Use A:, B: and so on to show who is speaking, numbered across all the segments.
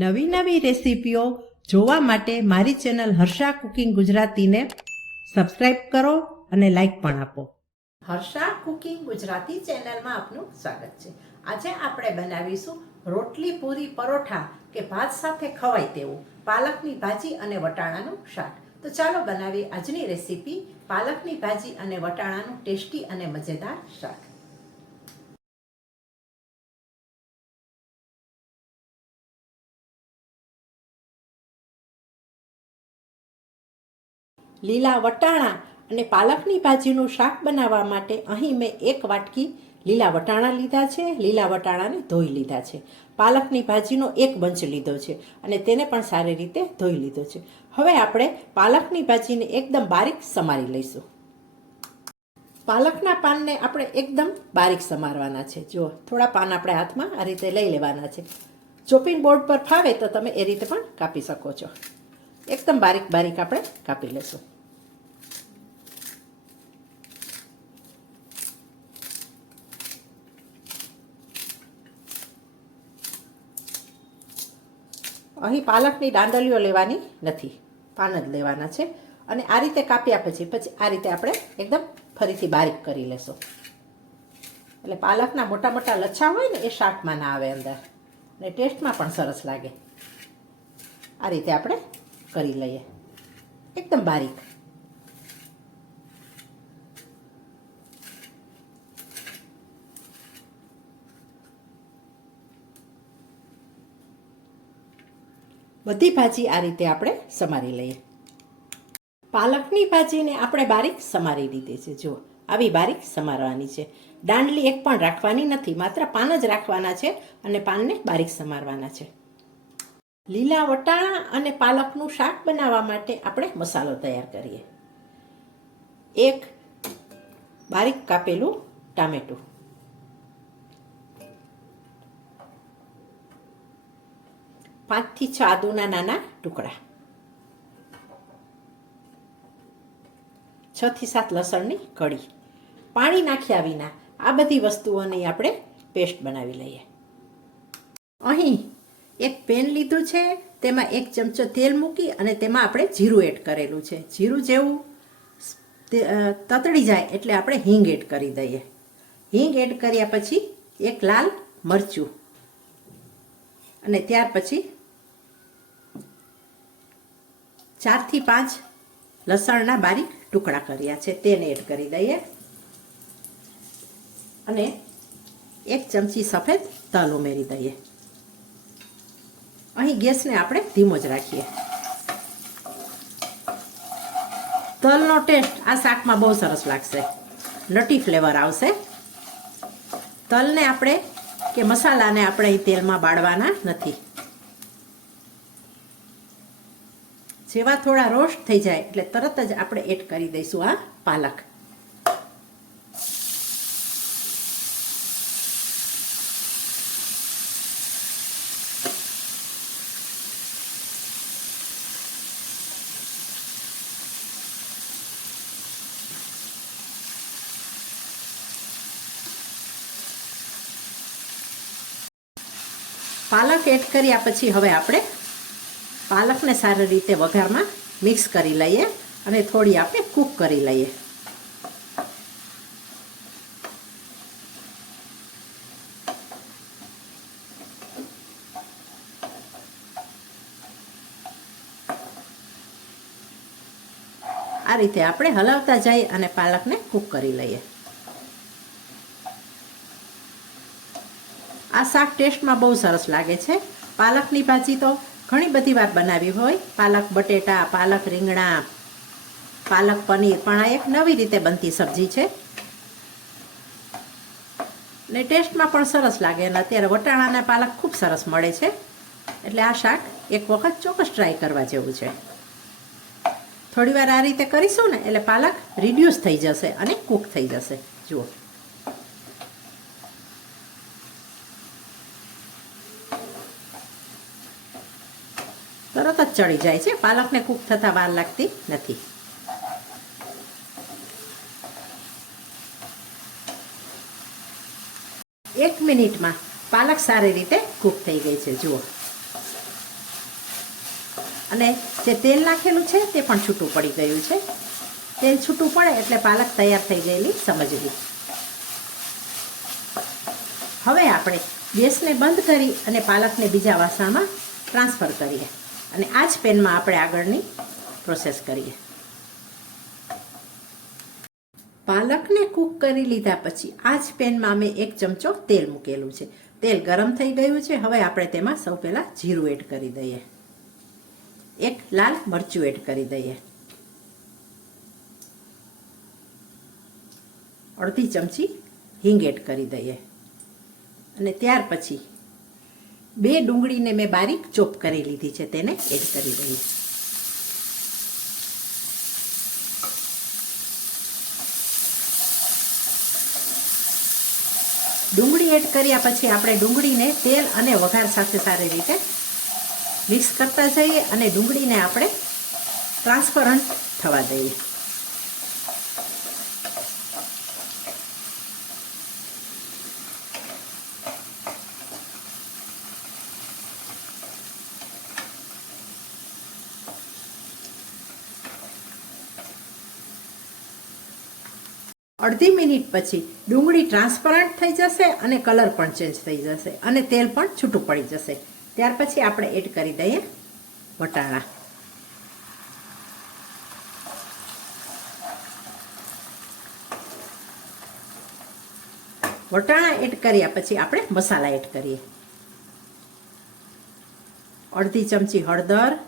A: નવી નવી રેસીપીઓ જોવા માટે મારી ચેનલ હર્ષા કુકિંગ ગુજરાતીને સબસ્ક્રાઇબ કરો અને લાઇક પણ આપો. હર્ષા કુકિંગ ગુજરાતી ચેનલમાં આપનું સ્વાગત છે. આજે આપણે બનાવીશું રોટલી પૂરી પરોઠા કે ભાત સાથે ખવાય તેવું પાલકની ભાજી અને વટાણાનું શાક. તો ચાલો બનાવીએ આજની રેસીપી પાલકની ભાજી અને વટાણાનું ટેસ્ટી અને મજેદાર શાક. લીલા વટાણા અને પાલકની ભાજીનું શાક બનાવવા માટે અહીં મેં એક વાટકી લીલા વટાણા લીધા છે, લીલા વટાણાને ધોઈ લીધા છે. પાલકની ભાજીનો એક બંચ લીધો છે અને તેને પણ સારી રીતે ધોઈ લીધો છે. હવે આપણે પાલકની ભાજીને એકદમ બારીક સમારી લઈશું. પાલકના પાનને આપણે એકદમ બારીક સમારવાના છે. જુઓ, થોડા પાન આપણે હાથમાં આ રીતે લઈ લેવાના છે. ચોપિંગ બોર્ડ પર ફાવે તો તમે એ રીતે પણ કાપી શકો છો. એકદમ બારીક બારીક આપણે કાપી લેશું. અહીં પાલકની દાંડલીઓ લેવાની નથી. પાન જ લેવાના છે. અને આ રીતે કાપ્યા પછી પછી આ રીતે આપણે એકદમ ફરીથી બારીક કરી લેશું. એટલે પાલકના મોટા મોટા લચ્છા હોય ને, એ શાકમાં ના આવે અંદર. અને ટેસ્ટમાં પણ સરસ લાગે. આ રીતે આપણે કરી લઈએ. એકદમ બારીક. બધી ભાજી આ રીતે આપણે સમારી લઈએ. પાલકની ભાજીને આપણે બારીક સમારી દીધી છે. જુઓ, આવી બારીક સમારવાની છે. દાંડલી એક પણ રાખવાની નથી, માત્ર પાન જ રાખવાના છે અને પાનને બારીક સમારવાના છે. લીલા વટાણા અને પાલકનું શાક બનાવવા માટે આપણે મસાલો તૈયાર કરીએ. એક બારીક કાપેલું ટામેટું. પાંચથી છ આદુના નાના ટુકડા છ થી સાત લસણની કળી પાણી નાખ્યા વિના આ બધી વસ્તુઓની આપણે પેસ્ટ બનાવી લઈએ અહીં એક પેન લીધું છે તેમાં એક ચમચો તેલ મૂકી અને તેમાં આપણે જીરું એડ કરેલું છે જીરું જેવું તતડી જાય એટલે આપણે હિંગ એડ કરી દઈએ. હિંગ એડ કર્યા પછી એક લાલ મરચું. અને ત્યાર પછી ચારથી પાંચ લસણના બારીક ટુકડા કર્યા છે. તેને એડ કરી દઈએ. અને એક ચમચી સફેદ તલ ઉમેરી દઈએ. અહીં ગેસને આપણે ધીમો જ રાખીએ. તલનો ટેસ્ટ આ શાકમાં બહુ સરસ લાગશે. નટી ફ્લેવર આવશે. તલને આપણે કે મસાલાને આપણે અહીં તેલમાં બાળવાના નથી. જેવા થોડા રોસ્ટ થઈ જાય, એટલે તરત જ આપણે એડ કરી દઈશું આ પાલક. પાલક એડ કર્યા પછી હવે આપણે પાલકને સારી રીતે વઘારમાં મિક્સ કરી લઈએ અને થોડી આપણે કૂક કરી લઈએ. આ રીતે આપણે હલાવતા જઈએ અને પાલકને કૂક કરી લઈએ. આ શાક ટેસ્ટમાં બહુ સરસ લાગે છે. પાલકની ભાજી તો ઘણી બધી વાર બનાવી હોય. પાલક, બટેટા, પાલક, રીંગણા, પાલક, પનીર, પણ આ એક નવી રીતે બનતી સબ્જી છે. ને ટેસ્ટમાં પણ સરસ લાગે અને અત્યારે વટાણાના પાલક ખૂબ સરસ મળે છે. એટલે આ શાક એક વખત ચોક્કસ ટ્રાય કરવા જેવું છે. થોડી વાર આ રીતે કરીશું ને, એટલે પાલક રિડ્યુસ થઈ જશે અને કૂક થઈ જશે. જુઓ. તરત જ ચડી જાય છે. પાલકને કૂક થતાં વાર લાગતી નથી. એક મિનિટમાં પાલક સારી રીતે કૂક થઈ ગઈ છે. જુઓ. અને જે તેલ નાખેલું છે તે પણ છૂટું પડી ગયું છે. તેલ છૂટું પડે એટલે પાલક તૈયાર થઈ ગયેલી સમજવી. હવે આપણે ગેસને બંધ કરી અને પાલકને બીજા વાસણમાં ટ્રાન્સફર કરીએ. અને આ જ પેનમાં આપણે આગળની પ્રોસેસ કરીએ. પાલકને કૂક કરી લીધા પછી આ જ પેનમાં મેં એક ચમચો તેલ મૂકેલું છે. તેલ ગરમ થઈ ગયું છે. હવે આપણે તેમાં સૌ પહેલાં જીરું એડ કરી દઈએ. એક લાલ મરચું એડ કરી દઈએ. અડધી ચમચી હિંગ એડ કરી દઈએ. અને ત્યાર પછી બે ડુંગળીને મેં બારીક ચોપ કરી લીધી છે, તેને એડ કરી દઈએ ડુંગળી એડ કર્યા પછી આપણે ડુંગળીને તેલ અને વઘાર સાથે સારી રીતે મિક્સ કરતા જઈએ અને ડુંગળીને આપણે ટ્રાન્સપરન્ટ થવા દઈએ. અડધી મિનિટ પછી ડુંગળી ટ્રાન્સપરન્ટ થઈ જશે અને કલર પણ ચેન્જ થઈ જશે અને તેલ પણ છૂટું પડી જશે. ત્યાર પછી આપણે એડ કરી દઈએ વટાણા. વટાણા એડ કર્યા પછી આપણે મસાલા એડ કરીએ. અડધી ચમચી હળદર,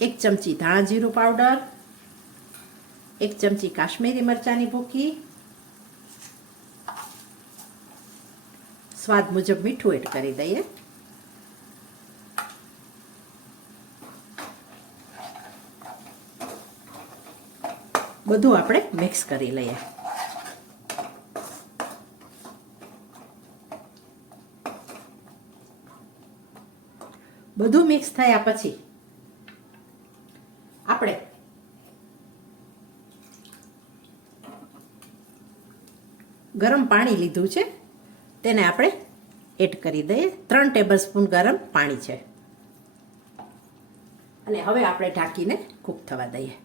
A: એક ચમચી ધાણા જીરું પાવડર એક ચમચી કાશ્મીરી મરચાંની ભૂકી. સ્વાદ મુજબ મીઠું એડ કરી દઈએ. બધું આપણે મિક્સ કરી લઈએ. બધું મિક્સ થયા પછી આપણે ગરમ પાણી લીધું છે. તેને આપણે એડ કરી દઈએ. ત્રણ ટેબલ સ્પૂન ગરમ પાણી છે. અને હવે આપણે ઢાંકીને કૂક થવા દઈએ.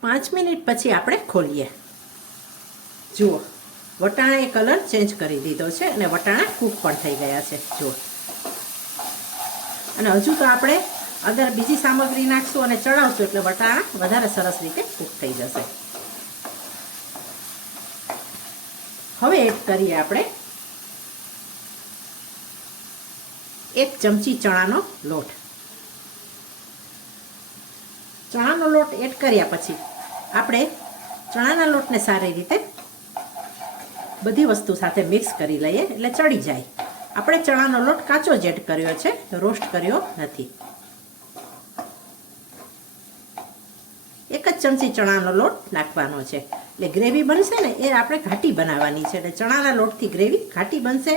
A: પાંચ મિનિટ પછી આપણે ખોલીએ. જુઓ, વટાણાએ કલર ચેન્જ કરી દીધો છે અને વટાણા કૂક પણ થઈ ગયા છે. જુઓ. અને હજુ તો આપણે અગર બીજી સામગ્રી નાખશું અને ચડાવશું એટલે વટાણા વધારે સરસ રીતે કૂક થઈ જશે. હવે એડ કરીએ આપણે એક ચમચી ચણાનો લોટ. ચણાનો લોટ એડ કર્યા પછી આપણે ચણાના લોટને સારી રીતે બધી વસ્તુ સાથે મિક્સ કરી લઈએ એટલે ચડી જાય. આપણે ચણાનો લોટ કાચો જ એડ કર્યો છે, રોસ્ટ કર્યો નથી. ચમચી ચણાનો લોટ નાખવાનો છે. એટલે ગ્રેવી બનશે ને, એ આપણે ઘાટી બનાવવાની છે. એટલે ચણાના લોટથી ગ્રેવી ઘાટી બનશે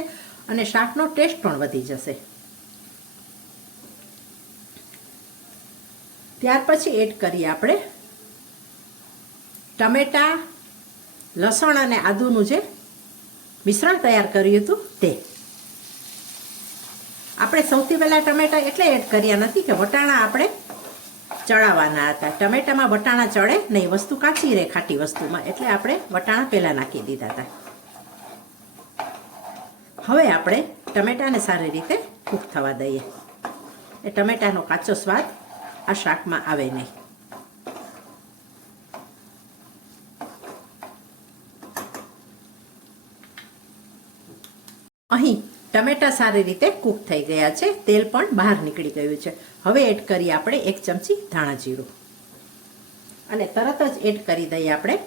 A: અને શાકનો ટેસ્ટ પણ વધી જશે. ત્યાર પછી એડ કરીએ આપણે ટમેટા, લસણ અને આદુનું જે મિશ્રણ તૈયાર કર્યું હતું તે. આપણે સૌથી પહેલાં ટમેટા એટલે એડ કર્યા નથી કે વટાણા આપણે ચડાવવાના હતા. ટમેટામાં વટાણા ચડે નહીં વસ્તુ કાચી રહે ખાટી વસ્તુમાં. એટલે આપણે વટાણા પહેલાં નાખી દીધા હતા. હવે આપણે ટમેટાને સારી રીતે કૂક થવા દઈએ. એ ટમેટાનો કાચો સ્વાદ આ શાકમાં આવે નહીં અહીં ટમેટા સારી રીતે કૂક થઈ ગયા છે. તેલ પણ બહાર નીકળી ગયું છે. હવે એડ કરીએ આપણે એક ચમચી ધાણા જીરું. અને તરત જ એડ કરી દઈએ આપણે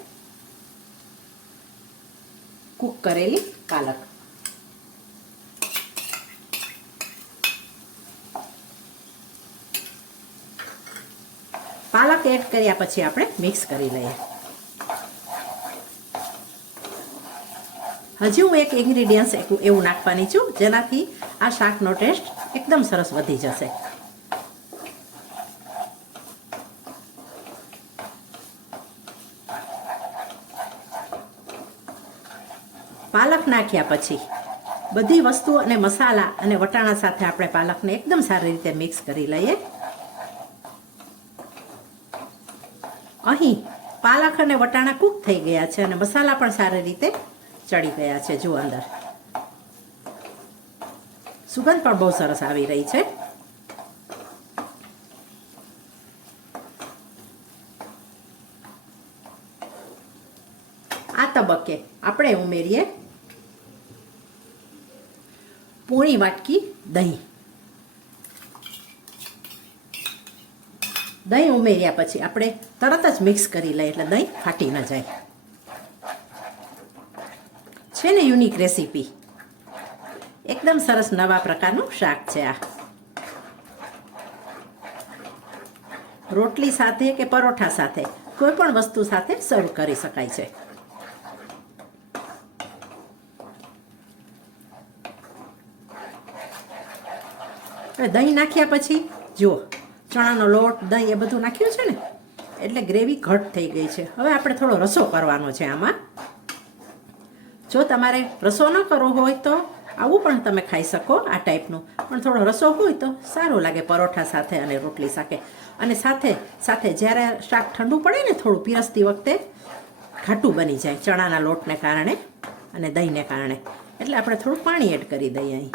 A: કૂક કરેલી પાલક પાલક એડ કર્યા પછી આપણે મિક્સ કરી લઈએ. હજી હું એક ઇન્ગ્રીડિયન્ટ્સ એવું નાખવાની છું, જેનાથી આ શાકનો ટેસ્ટ એકદમ સરસ વધી જશે. પાલક નાખ્યા પછી બધી વસ્તુ અને મસાલા અને વટાણા સાથે આપણે પાલકને એકદમ સારી રીતે મિક્સ કરી લઈએ. અહીં પાલક અને વટાણા કૂક થઈ ગયા છે અને મસાલા પણ સારી રીતે ચડી ગયા છે જો અંદર. સુગંધ પણ બહુ સરસ આવી રહી છે. આ તબક્કે આપણે ઉમેરીએ પોણી વાટકી દહીં. દહીં ઉમેર્યા પછી આપણે તરત જ મિક્સ કરી લઈએ એટલે દહીં ફાટી ન જાય. છે ને યુનિક રેસીપી એકદમ સરસ નવા પ્રકારનું શાક છે આ. રોટલી સાથે કે પરોઠા સાથે, કોઈ પણ વસ્તુ સાથે સર્વ કરી શકાય છે. દહીં નાખ્યા પછી, જુઓ, ચણાનો લોટ, દહીં એ બધું નાખ્યું છે ને? એટલે ગ્રેવી ઘટ થઈ ગઈ છે. હવે આપણે થોડો રસો કરવાનો છે આમાં. જો તમારે રસો ન કરવો હોય તો આવું પણ તમે ખાઈ શકો આ ટાઈપનું પણ થોડો રસો હોય તો સારું લાગે પરોઠા સાથે અને રોટલી સાથે. અને સાથે સાથે જ્યારે શાક ઠંડુ પડે ને થોડું પીરસતી વખતે ઘાટું બની જાય ચણાના લોટને કારણે અને દહીંને કારણે. એટલે આપણે થોડું પાણી એડ કરી દઈએ અહીં.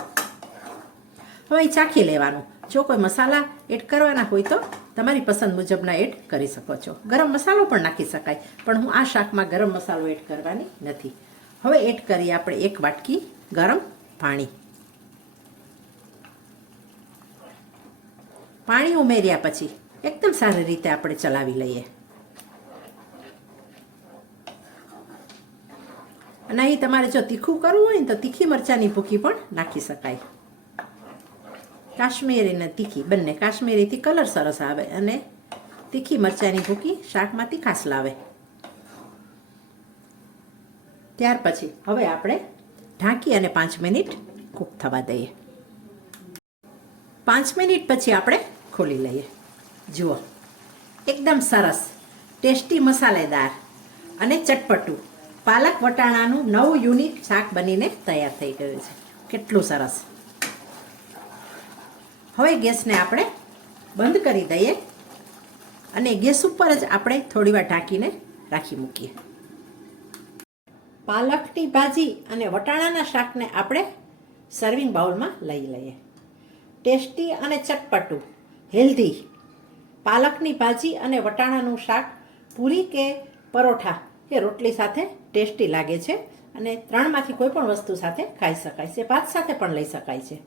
A: હવે ચાખી લેવાનું. જો કોઈ મસાલા એડ કરવાના હોય તો તમારી પસંદ મુજબના એડ કરી શકો છો. ગરમ મસાલો પણ નાખી શકાય. પણ હું આ શાકમાં ગરમ મસાલો એડ કરવાની નથી. હવે એડ કરીએ આપણે એક વાટકી ગરમ પાણી. પાણી ઉમેર્યા પછી એકદમ સારી રીતે આપણે ચલાવી લઈએ. અને અહીં તમારે જો તીખું કરવું હોય ને તો તીખી મરચાંની ભૂકી પણ નાખી શકાય. કાશ્મીરી અને તીખી, બંને કાશ્મીરીથી કલર સરસ આવે અને તીખી મરચાંની ભૂકી શાકમાંથી ખાસ લાવે. ત્યાર પછી હવે આપણે ઢાંકી અને પાંચ મિનિટ કૂક થવા દઈએ. પાંચ મિનિટ પછી આપણે ખોલી લઈએ. જુઓ, એકદમ સરસ, ટેસ્ટી મસાલેદાર અને ચટપટું. પાલક વટાણાનું નવું યુનિક શાક બનીને તૈયાર થઈ ગયું છે. કેટલું સરસ. હવે ગેસને આપણે બંધ કરી દઈએ અને ગેસ ઉપર જ આપણે થોડીવાર ઢાંકીને રાખી મૂકીએ. પાલકની ભાજી અને વટાણાના શાકને આપણે સર્વિંગ બાઉલમાં લઈ લઈએ. ટેસ્ટી અને ચટપટું હેલ્ધી પાલકની ભાજી અને વટાણાનું શાક પૂરી કે પરોઠા કે રોટલી સાથે ટેસ્ટી લાગે છે અને ત્રણમાંથી કોઈ પણ વસ્તુ સાથે ખાઈ શકાય છે, ભાત સાથે પણ લઈ શકાય છે.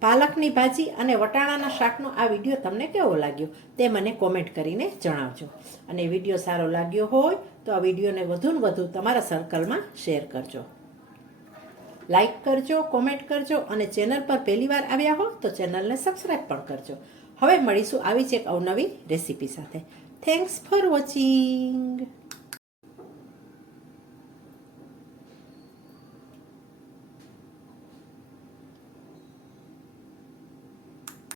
A: પાલકની ભાજી અને વટાણાના શાકનો આ વીડિયો તમને કેવો લાગ્યો તે મને કોમેન્ટ કરીને જણાવજો. અને વીડિયો સારો લાગ્યો હોય તો આ વિડીયોને વધુ ને વધુ તમારા સર્કલમાં શેર કરજો. લાઈક કરજો કોમેન્ટ કરજો અને ચેનલ પર પહેલીવાર આવ્યા હો તો ચેનલને સબસ્ક્રાઈબ પણ કરજો. હવે મળીશું આવી જ એક અવનવી રેસીપી સાથે. Thanks for watching